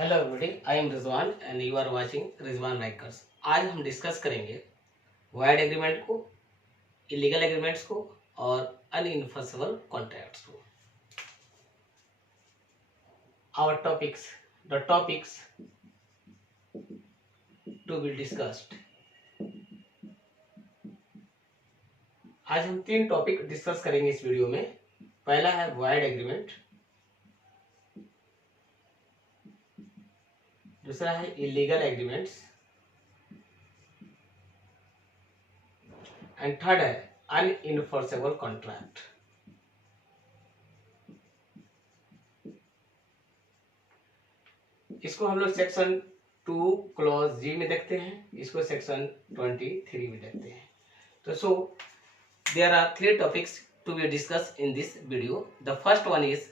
Hello everybody, I am Rizwan and you are watching Rizwan Rikers. आज हम discuss करेंगे void agreement को, इलीगल एग्रीमेंट्स को और अनइन्फोर्सेबल कॉन्ट्रैक्ट्स को। Our topics, the topics to be discussed. आज हम 3 टॉपिक डिस्कस करेंगे इस वीडियो में। पहला है वाइड एग्रीमेंट, दूसरा है इलीगल एग्रीमेंट्स एंड थर्ड है अनइन्फोर्सेबल कॉन्ट्रैक्ट। इसको हम लोग सेक्शन 2 क्लॉज जी में देखते हैं, इसको सेक्शन 23 में देखते हैं। तो सो there are 3 topics to be discussed in this video. The first one is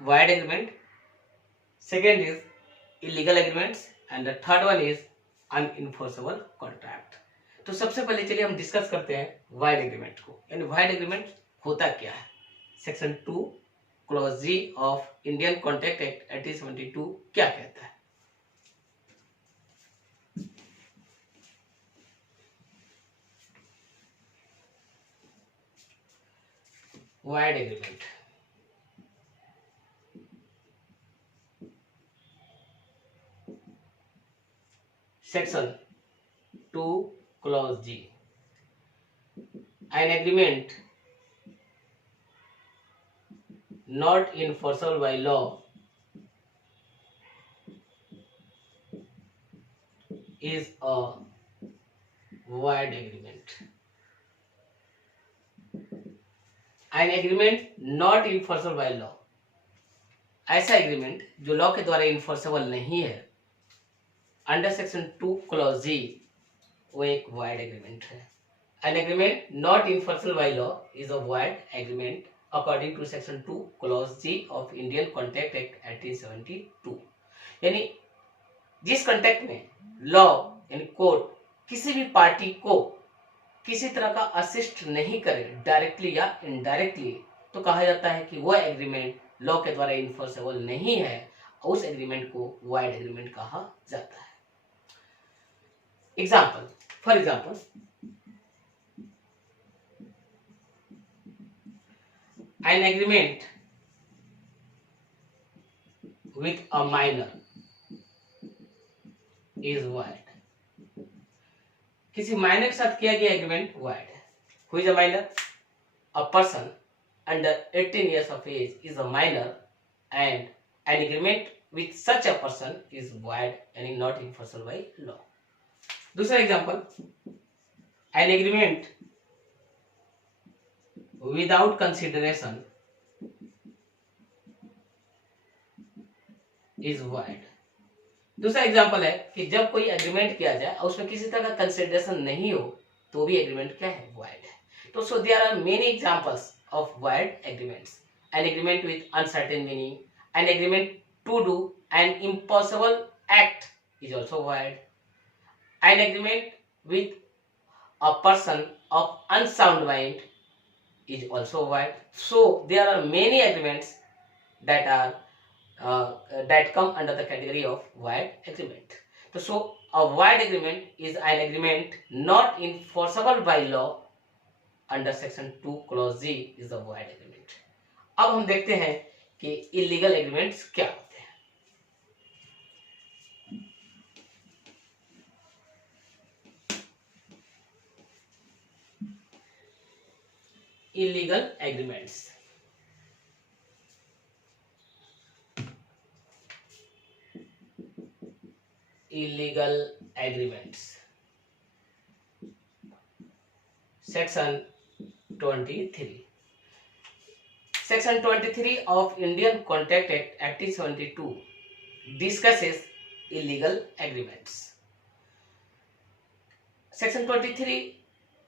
wide agreement, second is illegal agreements and the third one is unenforceable contract. तो सबसे पहले चलिए हम डिस्कस करते हैं वाइड एग्रीमेंट को। यानी वाइड एग्रीमेंट होता क्या है। Section 2 clause ji of Indian contract act 1872 क्या कहता है। Wide agreement, section 2 clause ji, an agreement not enforceable by law is a wide agreement. An agreement not enforceable by law, ऐसा agreement जो law के द्वारा इन्फोर्सेबल नहीं है under section 2 clause जी, वो एक वाइड एग्रीमेंट है। An agreement not enforceable by law is a wide agreement according to section 2 clause G of Indian Contract Act 1872। यानी जिस कॉन्ट्रैक्ट में लॉ यानी कोर्ट किसी भी पार्टी को किसी तरह का असिस्ट नहीं करे डायरेक्टली या इनडायरेक्टली, तो कहा जाता है कि वह एग्रीमेंट लॉ के द्वारा इन्फोर्सेबल नहीं है। उस एग्रीमेंट को वाइड एग्रीमेंट कहा जाता है। Example, for example, an agreement with a minor is void। किसी माइनर के साथ किया गया एग्रीमेंट वाइड है। Who is a minor? A person under 18 years of age is a minor and an agreement with such a person is void and not enforceable by law। दूसरा example, an agreement without consideration is void। दूसरा example है कि जब कोई agreement किया जाए और उसमें किसी तरह का कंसिडरेशन नहीं हो तो भी एग्रीमेंट क्या है, वाइड है। तो so there are many examples of void agreements. An agreement with uncertain meaning, an agreement to do an impossible act is also void, an agreement with a person of unsound mind is also wide. So there are many agreements that that come under the category of wide agreement. So a wide agreement is an agreement not enforceable by law under section 2 clause G is a wide agreement। अब हम देखते हैं कि illegal agreements क्या होते हैं। illegal agreements, illegal agreements, section 23, section 23 of Indian Contract Act 1872 discusses illegal agreements। Section 23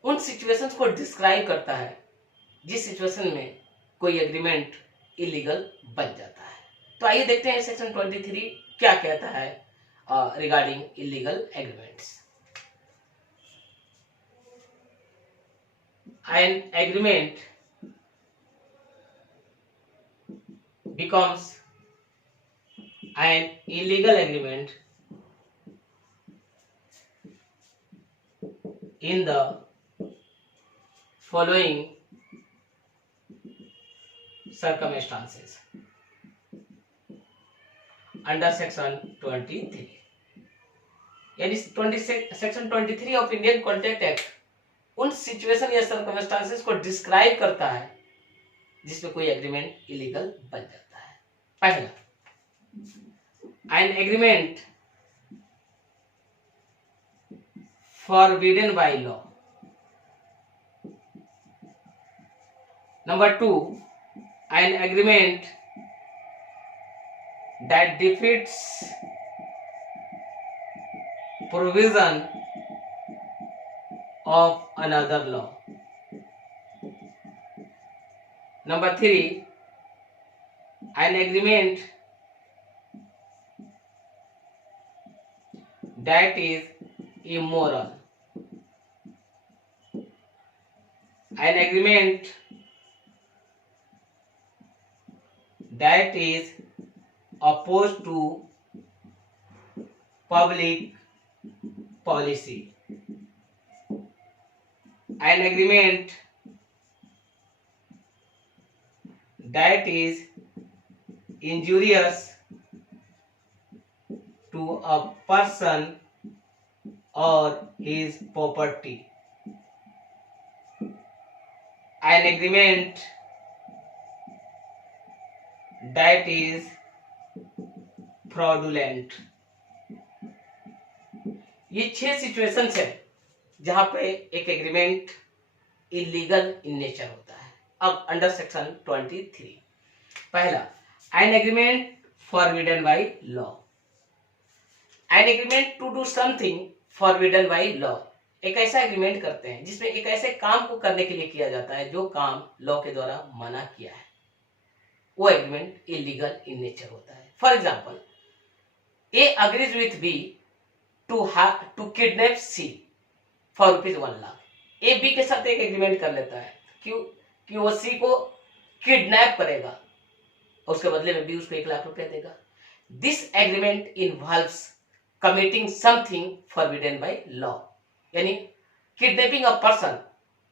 उन situations को डिस्क्राइब करता है जिस सिचुएशन में कोई एग्रीमेंट इलीगल बन जाता है। तो आइए देखते हैं सेक्शन 23 क्या कहता है regarding illegal agreements. An agreement becomes an illegal agreement in the following circumstances under section 23, यानी section 23 of Indian contract act उन सिचुएशन या सर्कमस्टांसेस को डिस्क्राइब करता है जिसमें कोई एग्रीमेंट इलीगल बन जाता है। पहला, an agreement forbidden by law. Number 2, an agreement that defeats provision of another law. Number 3, an agreement that is immoral. An agreement that is opposed to public policy. An agreement that is injurious to a person or his property. An agreement that is fraudulent. ये 6 situations है जहां पे एक agreement illegal in nature होता है। अब under section 23, पहला, an agreement forbidden by law. An agreement to do something forbidden by law, एक ऐसा एग्रीमेंट करते हैं जिसमें एक ऐसे काम को करने के लिए किया जाता है जो काम लॉ के द्वारा मना किया है, वो एग्रीमेंट इलीगल इन नेचर होता है। For example, A agrees with B to kidnap C for ₹1,00,000। A B के साथ एक एग्रीमेंट कर लेता है कि वो सी को किडनैप करेगा और उसके बदले में बी उसको ₹1,00,000 देगा। This agreement involves committing something forbidden by law, यानी kidnapping a person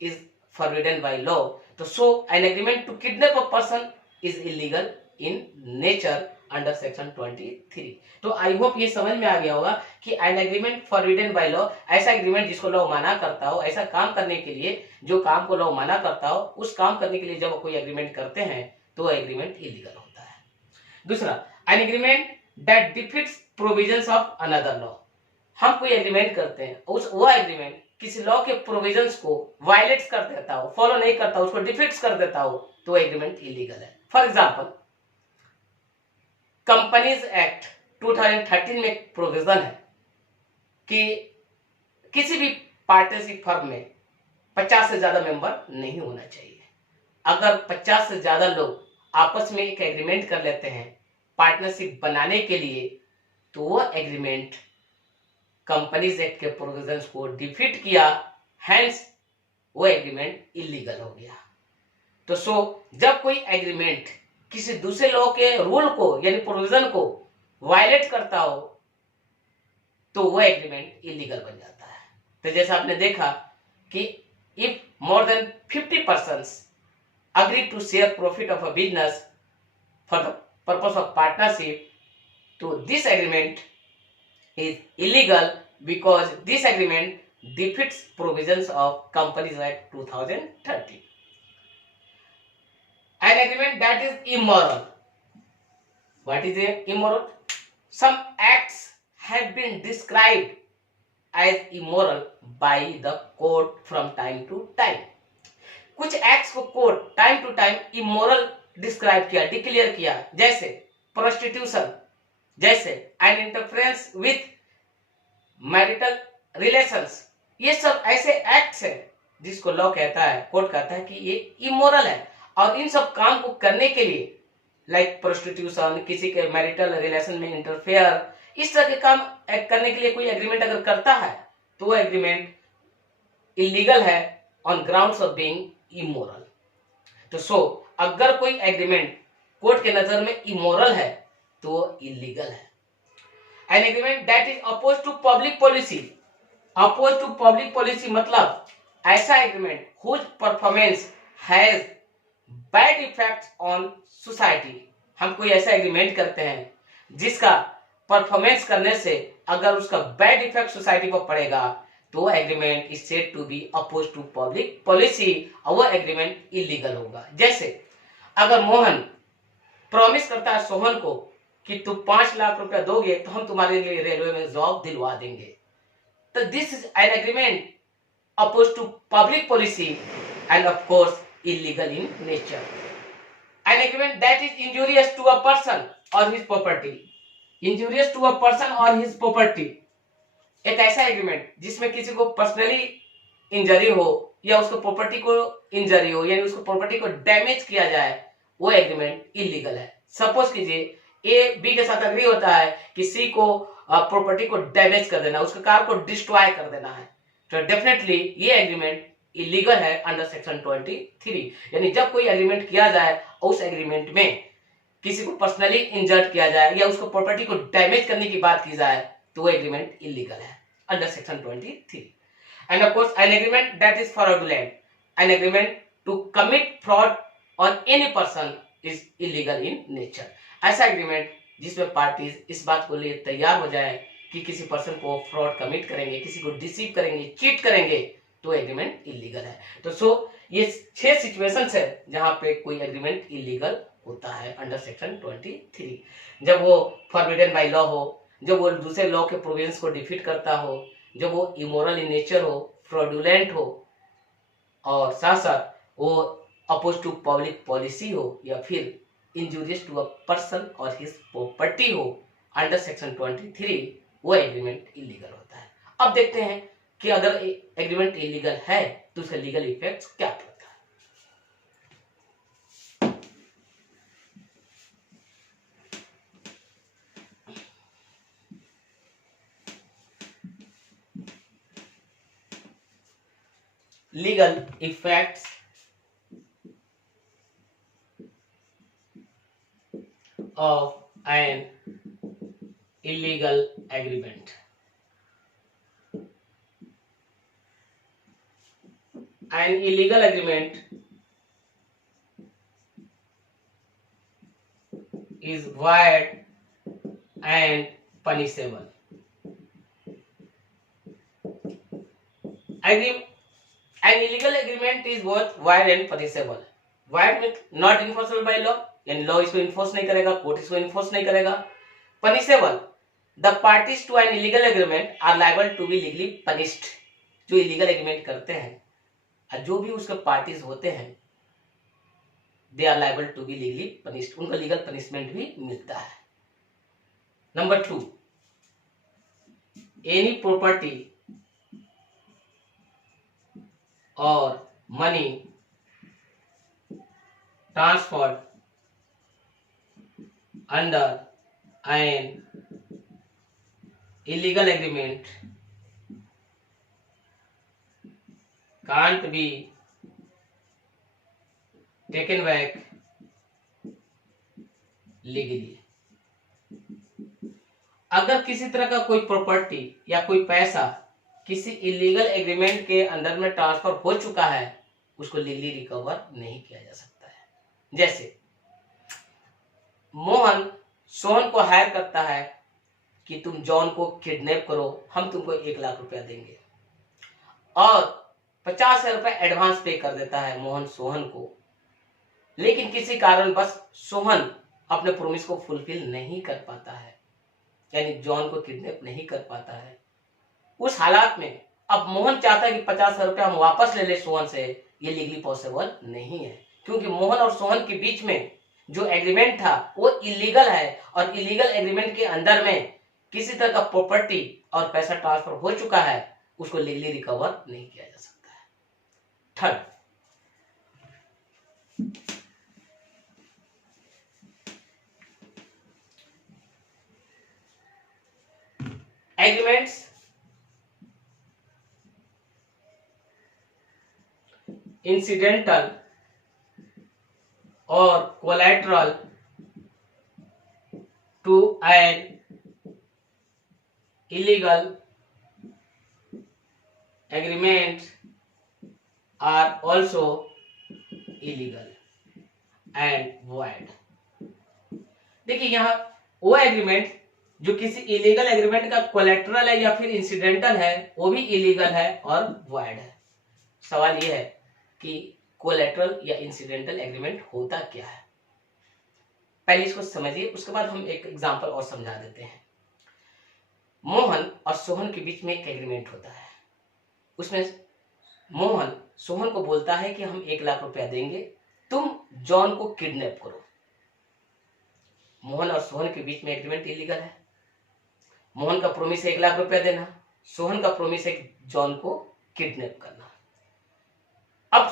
is forbidden by law. तो so an agreement to kidnap a person is illegal in nature under section 23। तो आई होप ये समझ में आ गया होगा कि N agreement forbidden by law ऐसा एग्रीमेंट जिसको लॉ मना करता हो, ऐसा काम करने के लिए जो काम को लॉ मना करता हो, उस काम करने के लिए जब कोई एग्रीमेंट करते हैं तो एग्रीमेंट इलीगल होता है। दूसरा, N agreement that defeats provisions of another law. हम कोई एग्रीमेंट करते हैं, वो एग्रीमेंट किसी लॉ के प्रोविजंस को वायलेट कर देता हो, फॉलो नहीं करता, उसको डिफीट्स कर देता हो, तो एग्रीमेंट इलीगल है। फॉर एग्जांपल, कंपनीज एक्ट 2013 में एक प्रोविजन है कि किसी भी पार्टनरशिप फर्म में 50 से ज्यादा मेंबर नहीं होना चाहिए। अगर 50 से ज्यादा लोग आपस में एक एग्रीमेंट कर लेते हैं पार्टनरशिप बनाने के लिए, तो वो एग्रीमेंट कंपनीज एक्ट के प्रोविजंस को डिफीट किया, हेंस वो एग्रीमेंट इलीगल हो गया। तो सो जब कोई एग्रीमेंट किसी दूसरे लॉ के रूल को यानी प्रोविजन को वायलेट करता हो तो वो एग्रीमेंट इलीगल बन जाता है। तो जैसा आपने देखा कि if more than 50 persons agree to share profit of a business for the purpose of partnership, तो this agreement is illegal because this agreement defeats provisions of Companies Act 2013. An agreement that is immoral. What is immoral? Some acts have been described as immoral by the court from time to time. कुछ acts को court time to time immoral describe किया, declare किया, जैसे prostitution, जैसे an interference with marital relations. ये सब ऐसे acts हैं जिसको लॉ कहता है, कोर्ट कहता है कि ये इमोरल है। और इन सब काम को करने के लिए लाइक प्रोस्टिट्यूशन, किसी के मैरिटल रिलेशन में इंटरफेयर, इस तरह के काम करने के लिए कोई एग्रीमेंट अगर करता है तो वो एग्रीमेंट इलीगल है on grounds of being immoral. तो सो अगर कोई एग्रीमेंट कोर्ट के नजर में इमोरल है तो इलीगल है। An agreement that is oppose to public policy, oppose to public policy मतलब ऐसा agreement whose performance has bad effect on society. हम कोई ऐसा एग्रीमेंट करते हैं जिसका परफॉर्मेंस करने से अगर उसका बैड इफेक्ट सोसाइटी पर पड़ेगा तो agreement is said to be oppose to public policy और वो एग्रीमेंट इलीगल होगा। जैसे अगर मोहन प्रॉमिस करता है सोहन को कि तुम 5 लाख रुपया दोगे तो हम तुम्हारे लिए रेलवे में जॉब दिलवा देंगे, तो this is an agreement oppose to public policy and of course illegal in nature. An agreement that is injurious to a person or his property, injurious to a person or his property, एक ऐसा agreement जिसमें किसी को personally injury हो या उसको property को injury हो यानी उसको प्रॉपर्टी को डैमेज किया जाए, वो एग्रीमेंट इलीगल है। सपोज कीजिए ए बी के साथ एग्री होता है कि सी को प्रॉपर्टी को डैमेज कर देना, उसके कार को डिस्ट्रॉय कर देना है, तो डेफिनेटली ये एग्रीमेंट इलीगल है अंडर सेक्शन 23। यानी जब कोई एग्रीमेंट किया जाए उस एग्रीमेंट में किसी को पर्सनली इंजर्ड किया जाए या उसको प्रॉपर्टी को डैमेज करने की बात की जाए तो वो एग्रीमेंट इलीगल है under section 23। And of course an agreement that is fraudulent, an agreement to commit fraud on any person is illegal in nature. ऐसा एग्रीमेंट जिसमें पार्टीज इस बात को लिए तैयार हो जाए कि किसी पर्सन को फ्रॉड कमिट करेंगे, किसी को डिसीव करेंगे, चीट करेंगे, तो एग्रीमेंट इलीगल है। तो सो ये 6 सिचुएशंस है जहां पे कोई एग्रीमेंट इलीगल होता है अंडर सेक्शन 23। जब वो फॉरबिडन बाय लॉ हो, जब वो दूसरे लॉ के प्रोविजंस को डिफीट करता हो, जब वो इमोरल इन नेचर हो, फ्रॉडुलेंट हो, और साथ साथ वो अपोज टू पब्लिक पॉलिसी हो या फिर इंजूरियस टू अ पर्सन और हिज प्रॉपर्टी हो अंडर सेक्शन 23, वो एग्रीमेंट इलीगल होता है। अब देखते हैं कि अगर एग्रीमेंट इलीगल है तो उसका लीगल इफेक्ट्स क्या पड़ता है। Legal effects of N illegal agreement. An illegal agreement is void and punishable. An illegal agreement is both void and punishable. Void means not enforceable by law, यानी law इसको enforce नहीं करेगा, court इसको enforce नहीं करेगा। Punishable, the parties to an illegal agreement are liable to be legally punished. जो illegal agreement करते हैं, जो भी उसके पार्टीज होते हैं, they are liable to be legally punished, उनको लीगल पनिशमेंट भी मिलता है। नंबर 2, एनी प्रॉपर्टी और money transferred under an illegal agreement can't be taken back legally। अगर किसी तरह का कोई प्रॉपर्टी या कोई पैसा किसी इलीगल एग्रीमेंट के अंदर में ट्रांसफर हो चुका है, उसको लीगली रिकवर नहीं किया जा सकता है। जैसे मोहन सोहन को हायर करता है कि तुम जॉन को किडनैप करो, हम तुमको 1 लाख रुपया देंगे, और 50,000 रुपया एडवांस पे कर देता है मोहन सोहन को। लेकिन किसी कारण बस सोहन अपने प्रोमिस को फुलफिल नहीं कर पाता है, यानी जॉन को किडनैप नहीं कर पाता है। उस हालात में अब मोहन चाहता है कि 50,000 रुपया हम वापस ले ले सोहन से, ये लीगली पॉसिबल नहीं है, क्योंकि मोहन और सोहन के बीच में जो एग्रीमेंट था वो इलीगल है, और इलीगल एग्रीमेंट के अंदर में किसी तरह का प्रॉपर्टी और पैसा ट्रांसफर हो चुका है, उसको लीगली रिकवर नहीं किया जा सकता है। थर्ड, एग्रीमेंट्स इंसिडेंटल और collateral to an illegal agreement are also illegal and void। देखिए यहाँ वो एग्रीमेंट जो किसी इलीगल एग्रीमेंट का कोलेटरल है या फिर इंसिडेंटल है वो भी इलीगल है और वॉइड है। सवाल ये है कि कोलेटरल या इंसिडेंटल एग्रीमेंट होता क्या है, पहले इसको समझिए, उसके बाद हम एक एग्जांपल और समझा देते हैं। मोहन और सोहन के बीच में एक एग्रीमेंट होता है, उसमें मोहन सोहन को बोलता है कि हम 1,00,000 रुपया देंगे, तुम जॉन को किडनैप करो। मोहन और सोहन के बीच में एग्रीमेंट इलीगल है। मोहन का प्रोमिस है 1,00,000 रुपया देना, सोहन का प्रोमिस है जॉन को किडनैप करना। अब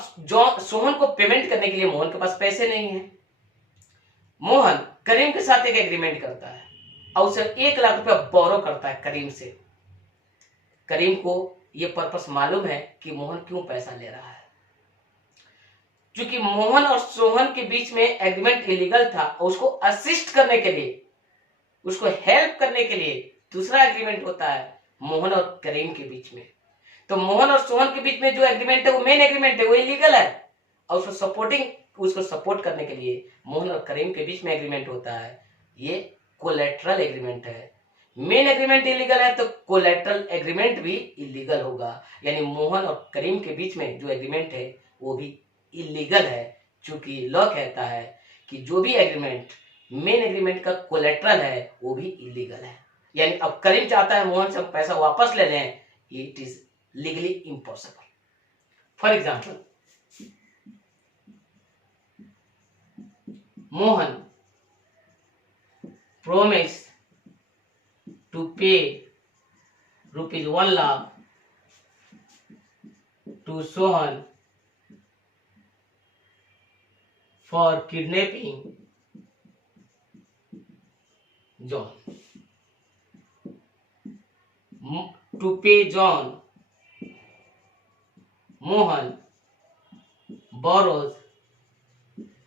सोहन को पेमेंट करने के लिए मोहन के पास पैसे नहीं है। मोहन करीम के साथ एक एग्रीमेंट करता है और उसे 1,00,000 रुपया बोरो करता है करीम से। करीम को यह पर्पस मालूम है कि मोहन क्यों पैसा ले रहा है। क्योंकि मोहन और सोहन के बीच में एग्रीमेंट इलीगल था और उसको असिस्ट करने के लिए, उसको हेल्प करने के लिए दूसरा एग्रीमेंट होता है मोहन और करीम के बीच में। तो मोहन और सोहन के बीच में जो एग्रीमेंट है वो मेन एग्रीमेंट है, वो इलीगल है और उसको सपोर्ट करने के लिए मोहन और करीम के बीच में एग्रीमेंट होता है, ये कोलेटरल एग्रीमेंट है। मेन एग्रीमेंट इलीगल है तो कोलेटरल एग्रीमेंट भी इलीगल होगा, यानी मोहन और करीम के बीच में जो एग्रीमेंट है वो भी इलीगल है। चूंकि लॉ कहता है कि जो भी एग्रीमेंट मेन एग्रीमेंट का कोलेटरल है वो भी इलीगल है, यानी अब करीम चाहता है मोहन से पैसा वापस ले लें, it is legally impossible. For example, Mohan promise to pay ₹1,00,000 to Sohan for kidnapping John. To pay John, Mohan borrows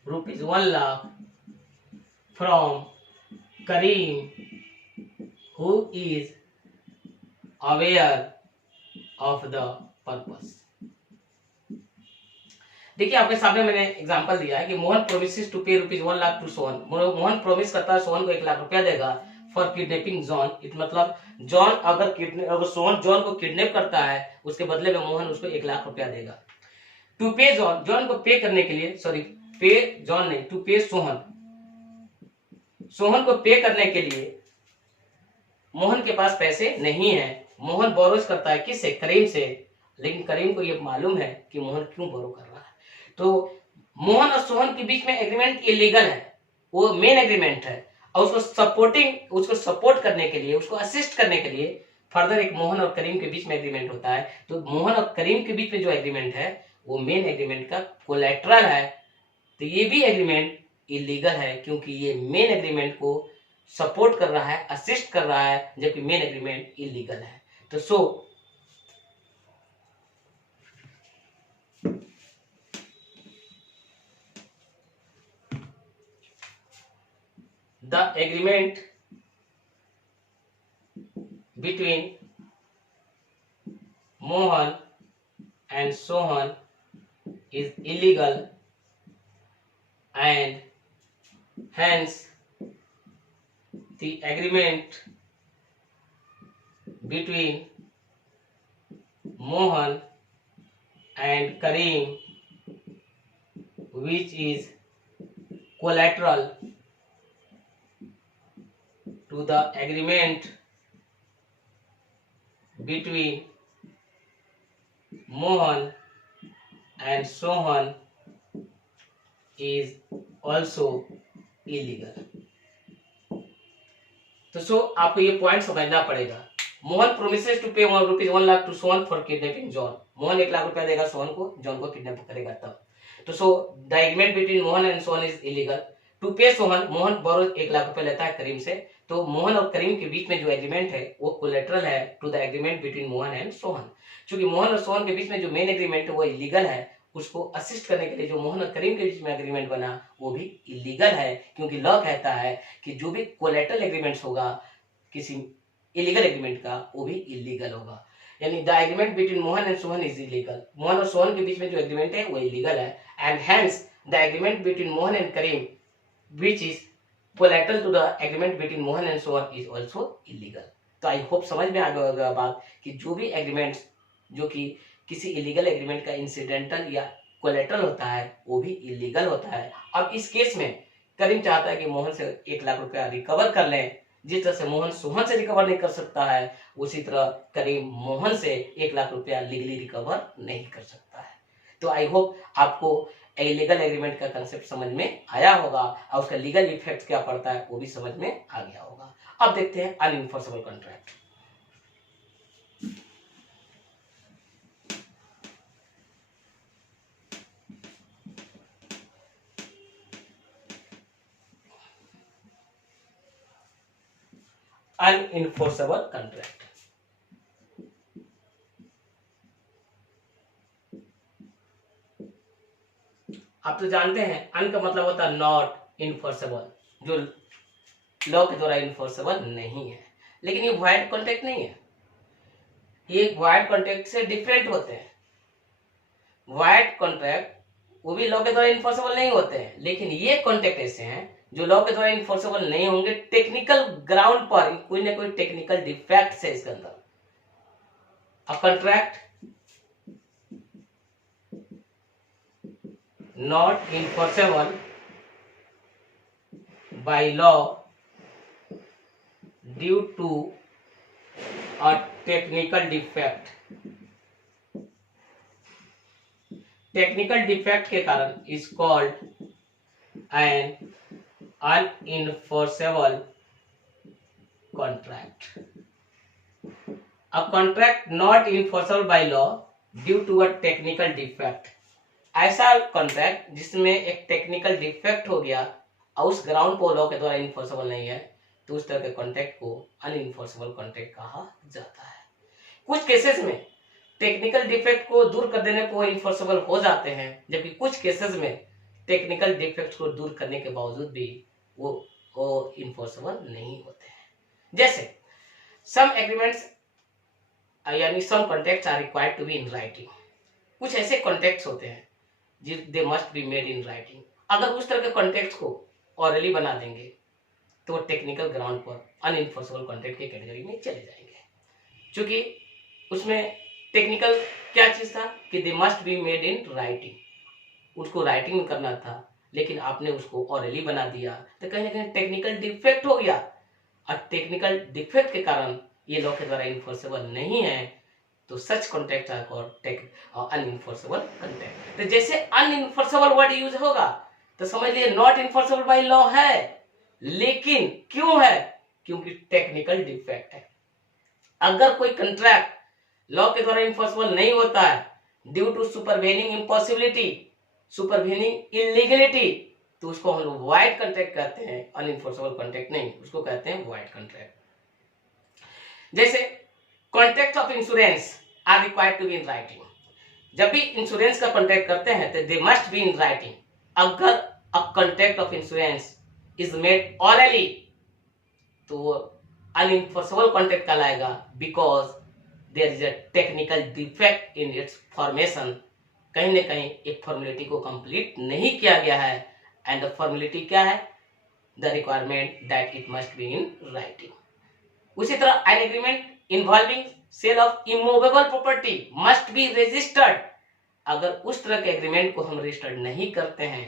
₹1,00,000 from Kareem, who is aware of the purpose। देखिए आपके सामने मैंने एग्जांपल दिया है कि Mohan promises to pay ₹1,00,000 to Sohan. Mohan promise करता है सोहन को 1,00,000 रुपया देगा फॉर किडनैपिंग जॉन। इट मतलब जॉन अगर सोहन जॉन को किडनैप करता है उसके बदले में मोहन उसको 1,00,000 रुपया देगा। टू पे जॉन, जॉन को पे करने के लिए, सॉरी पे जॉन नहीं, टू पे सोहन, सोहन को पे करने के लिए मोहन के पास पैसे नहीं है। मोहन बोरोज करता है किससे? करीम से। लेकिन करीम को यह मालूम है कि मोहन क्यों बोरो कर रहा है। तो मोहन और सोहन के बीच में एग्रीमेंट इलीगल है, वो मेन एग्रीमेंट है और उसको सपोर्ट करने के लिए, उसको असिस्ट करने के लिए फर्दर एक मोहन और करीम के बीच में एग्रीमेंट होता है। तो मोहन और करीम के बीच में जो एग्रीमेंट है वो मेन एग्रीमेंट का कोलैटरल है। तो ये भी एग्रीमेंट इलीगल है क्योंकि ये मेन एग्रीमेंट को सपोर्ट कर रहा है, असिस्ट कर रहा है, जबकि मेन एग्रीमेंट इलीगल है। तो the agreement between Mohan and Sohan is illegal and hence the agreement between Mohan and Kareem, which is collateral to the agreement between Mohan and Sohan, is also illegal। तो आपको ये point समझना पड़ेगा। Mohan promises to pay ₹1,00,000 to Sohan for kidnapping John. Mohan 1,00,000 रुपया देगा सोहन को, John को kidnap करेगा तब। तो the agreement between Mohan and Sohan is illegal. To pay Sohan, Mohan बोरो 1,00,000 रुपया लेता है करीम से। तो मोहन और करीम के बीच में जो एग्रीमेंट है वो कोलेटरल है to the agreement between Mohan and Sohan. क्योंकि मोहन और सोहन के बीच में जो मेन एग्रीमेंट है वो इलीगल है उसको असिस्ट करने के लिए जो मोहन और करीम के बीच में एग्रीमेंट बना वो भी इलीगल है, क्योंकि लॉ कहता है कि जो भी कोलेटरल एग्रीमेंट्स होगा किसी इलीगल एग्रीमेंट का वो भी इलीगल होगा। यानी the agreement between Mohan and Sohan is illegal, Mohan और सोहन के बीच में जो एग्रीमेंट है वो इलीगल है, and hence the agreement between Mohan and Karim which is collateral to the agreement between Mohan and Sohan is also illegal. तो आई होप समझ में आ गया होगा बात कि जो भी एग्रीमेंट्स जो कि किसी इलीगल एग्रीमेंट का इंसिडेंटल या कोलेटरल होता है वो भी इलीगल होता है। अब इस केस में करीम चाहता है कि मोहन से 1 लाख रुपया रिकवर कर लें, जिस तरह से मोहन सोहन से रिकवर नहीं कर सकता है उसी तरह करीम मोहन से 1 लाख रुपया लीगली रिकवर नहीं कर सकता है। तो आई होप आपको इलीगल एग्रीमेंट का कंसेप्ट समझ में आया होगा और उसका लीगल इफेक्ट क्या पड़ता है वो भी समझ में आ गया होगा। अब देखते हैं अनइन्फोर्सेबल कॉन्ट्रैक्ट। अनइन्फोर्सेबल कॉन्ट्रैक्ट, आप तो जानते हैं अन का मतलब होता है नॉट इन्फोर्सेबल, जो लॉ के द्वारा इन्फोर्सेबल नहीं है। लेकिन ये वाइड कॉन्ट्रैक्ट नहीं है, ये वाइड कॉन्ट्रैक्ट से डिफरेंट होते हैं। वाइड कॉन्ट्रैक्ट वो भी लॉ के द्वारा इन्फोर्सेबल नहीं होते हैं, लेकिन ये कॉन्ट्रैक्ट ऐसे हैं जो लॉ के द्वारा इन्फोर्सेबल नहीं होंगे, टेक्निकल ग्राउंड पर कोई ना कोई टेक्निकल डिफेक्ट है इसके अंदर। A contract not enforceable by law due to a technical defect, technical defect के कारण is called an unenforceable contract. A contract not enforceable by law due to a technical defect, ऐसा contract जिसमें एक technical defect हो गया और उस ground पर लॉ के द्वारा इन्फोर्सेबल नहीं है, तो उस तरह के कॉन्ट्रैक्ट को अनइन्फोर्सेबल कॉन्ट्रैक्ट कहा जाता है। कुछ केसेस में टेक्निकल डिफेक्ट को दूर कर देने को इन्फोर्सेबल हो जाते हैं, जबकि कुछ केसेस में टेक्निकल डिफेक्ट को दूर करने के बावजूद भी वो इन्फोर्सेबल नहीं होते हैं। जैसे सम एग्रीमेंट्स यानी some contracts are required to be in writing, कुछ ऐसे कॉन्ट्रैक्ट्स होते हैं they must be made in writing. अगर उस तरह के कॉन्ट्रैक्ट्स को ऑरली बना देंगे तो टेक्निकल ग्राउंड पर अनइन्फोर्सेबल कॉन्ट्रैक्ट की कैटेगरी में चले जाएंगे, क्योंकि उसमें टेक्निकल क्या चीज था कि दे must be made in writing, उसको राइटिंग में करना था लेकिन आपने उसको ऑरली बना दिया तो कहीं ना कहीं टेक्निकल डिफेक्ट हो गया, और टेक्निकल डिफेक्ट के कारण ये लॉ के द्वारा इन्फोर्सेबल नहीं है, तो such contract are called unenforceable contract. तो जैसे अनइन्फोर्सेबल वर्ड यूज होगा तो समझ लिए नॉट इन्फोर्सेबल बाय लॉ है, लेकिन क्यों है? क्योंकि टेक्निकल डिफेक्ट है। अगर कोई कॉन्ट्रैक्ट लॉ के द्वारा इन्फोर्सेबल नहीं होता है due to supervening impossibility, supervening illegality, तो उसको हम लोग वाइड कॉन्ट्रैक्ट कहते हैं, अनइन्फोर्सेबल कॉन्ट्रैक्ट नहीं, उसको कहते हैं वाइड कॉन्ट्रैक्ट। जैसे contract of insurance are required to be in writing, जब भी इंश्योरेंस का कॉन्ट्रैक्ट करते हैं तो they must be in writing. अगर a contract of insurance is made orally तो वो अनइन्फोर्सेबल कॉन्ट्रैक्ट कहलाएगा, because there is a technical defect in its formation, कहीं ना कहीं एक फॉर्मेलिटी को कंप्लीट नहीं किया गया है, एंड द फॉर्मेलिटी क्या है? The requirement that it must be in writing. उसी तरह an agreement involving sale of immovable property must be registered, अगर उस तरह के एग्रीमेंट को हम रजिस्टर्ड नहीं करते हैं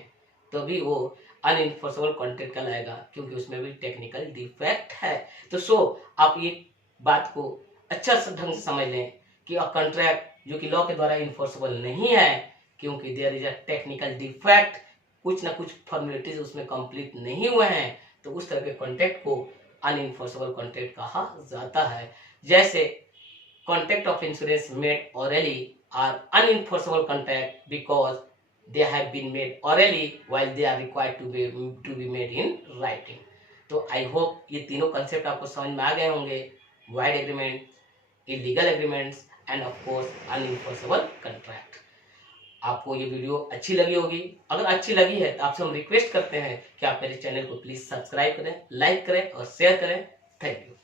तो भी वो अनइन्फोर्सेबल कॉन्ट्रैक्ट कहलाएगा, क्योंकि उसमें भी टेक्निकल डिफेक्ट है। तो आप ये बात को अच्छा ढंग से समझ लें कि अ कॉन्ट्रैक्ट जो कि लॉ के द्वारा इन्फोर्सेबल नहीं है, क्योंकि there is a technical defect, कुछ ना कुछ फॉर्मेलिटीज उसमें कंप्लीट नहीं हुए हैं, तो उस तरह के कॉन्ट्रैक्ट को अनइन्फोर्सेबल कॉन्ट्रैक्ट कहा जाता है। जैसे contract of insurance made orally are unenforceable contract because they have been made orally while they are required to be made in writing। तो आई होप ये तीनों कंसेप्ट आपको समझ में आ गए होंगे, void agreement, illegal agreements and of course unenforceable contract. आपको ये वीडियो अच्छी लगी होगी। अगर अच्छी लगी है तो आपसे हम रिक्वेस्ट करते हैं कि आप मेरे चैनल को प्लीज सब्सक्राइब करें, लाइक करें और शेयर करें। Thank you.